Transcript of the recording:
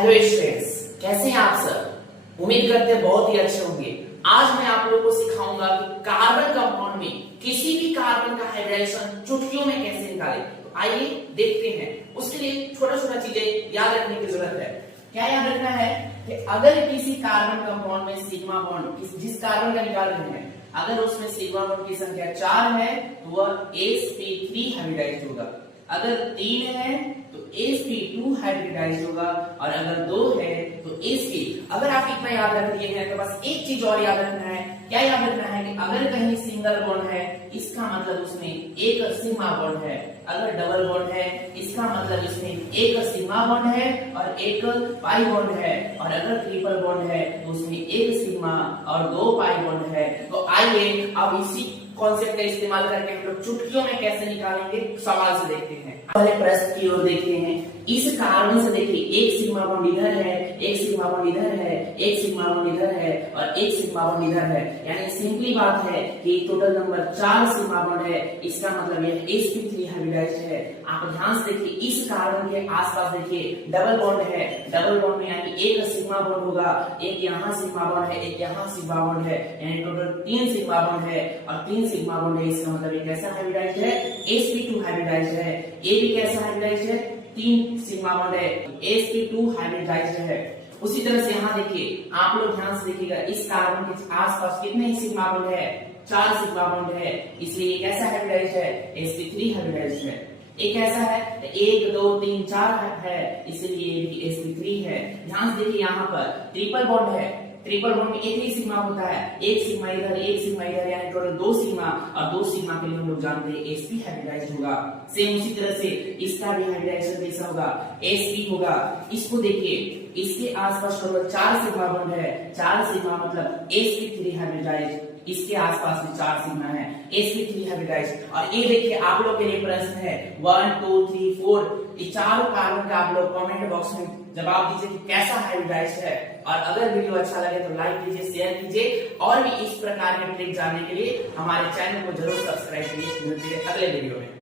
Hello students, कैसे हैं आप सब। उम्मीद करते हैं बहुत ही अच्छे होंगे। आज मैं आप लोगों को सिखाऊंगा कि कार्बन कंपाउंड में किसी भी कार्बन का हाइब्रिडाइजेशन चुटकियों में कैसे निकालें। तो आइए देखते हैं। उसके लिए छोटा छोटा चीजें याद रखने की जरूरत है। क्या याद रखना है कि अगर किसी कार्बन कंपाउंड में सिग्मा बॉन्ड जिस कार्बन का निकाल रहे हैं, अगर उसमें सिग्मा बॉन्ड की संख्या 4 है तो वह sp3 हाइब्रिडाइज्ड होगा। अगर 3 है तो sp2 हाइब्रिडाइज्ड होगा और अगर 2 है तो sp। अगर आप इतना याद रख लिए हैं तो बस एक चीज और याद रखना है। क्या याद रखना है कि अगर कहीं सिंगल बॉन्ड है इसका मतलब उसमें एक सिग्मा बॉन्ड है। अगर डबल बॉन्ड है इसका मतलब इसमें एक सिग्मा बॉन्ड है और एक पाई बॉन्ड है। और अगर ट्रिपल बॉन्ड है तो उसमें एक सिग्मा और 2 पाई बॉन्ड है। तो आइए अब इसी कॉन्सेप्ट का इस्तेमाल करके हम लोग चुटकियों में कैसे निकालेंगे सवाल से देखते हैं। पहले प्रश्न की ओर देखते हैं। इस कार्बन से देखिए एक सिग्मा बॉन्ड इधर है, एक सिग्मा बॉन्ड इधर है, एक सिग्मा बॉन्ड इधर है और एक सिग्मा बॉन्ड इधर है। यानी सिंपली बात है कि टोटल नंबर 4 सिग्मा बॉन्ड है। इसका मतलब यह sp3 हाइब्रिडाइज्ड है। आप ध्यान से देखिए इस कार्बन के आसपास देखिए डबल बॉन्ड है। डबल बॉन्ड में यानी एक सिग्मा बॉन्ड होगा, एक यहाँ सिग्मा बॉन्ड है, एक यहाँ सिग्मा बॉन्ड है। यानी टोटल 3 सिग्मा बॉन्ड है और 3 सिग्मा बॉन्ड है। इसका मतलब ये कैसा हाइब्रिडाइज्ड है? sp2 हाइब्रिडाइज्ड है। ये भी कैसा हाइब्रिडाइज्ड है? 3 सिग्मा बॉन्ड है, sp2 हाइब्रिडाइज्ड है। उसी तरह से यहाँ देखिए, आप लोग ध्यान से देखिएगा इस कार्बन के आसपास कितने सिग्मा बॉन्ड है? 4 सिग्मा बॉन्ड है। इसलिए ये कैसा हाइब्रिडाइज्ड है? sp3 हाइब्रिडाइज्ड है। एक ऐसा है 1 2 3 4 है, इसलिए ये भी sp3 है। ध्यान से देखिए यहाँ पर ट्रिपल बॉन्ड है। ट्रिपल बॉन्ड में एक ही सिग्मा होता है, एक सिग्मा इधर एक सिग्मा इधर, यानी टोटल 2 सिग्मा और 2 सिग्मा के लिए हम लोग जानते हैं sp हाइब्रिडाइज्ड होगा। सेम उसी तरह से इसका भी हाइब्रिडाइजेशन कैसा होगा? sp होगा। इसको देखिए इसके आसपास टोटल 4 सिग्मा बॉन्ड है। 4 सिग्मा मतलब sp3 हाइब्रिडाइज्ड। इसके आसपास भी 4 सिग्मा है, sp3 हाइब्रिडाइज्ड। और ये देखिए आप लोग के लिए प्रश्न है 1 2 3 4, ये चारों कार्बन का आप लोग कमेंट बॉक्स में जवाब दीजिए कि कैसा हाइब्रिडाइज्ड है। और अगर वीडियो अच्छा लगे तो लाइक कीजिए, शेयर कीजिए और भी इस प्रकार के ट्रिक जानने के लिए हमारे चैनल को जरूर सब्सक्राइब कीजिए। मिलते हैं अगले वीडियो में।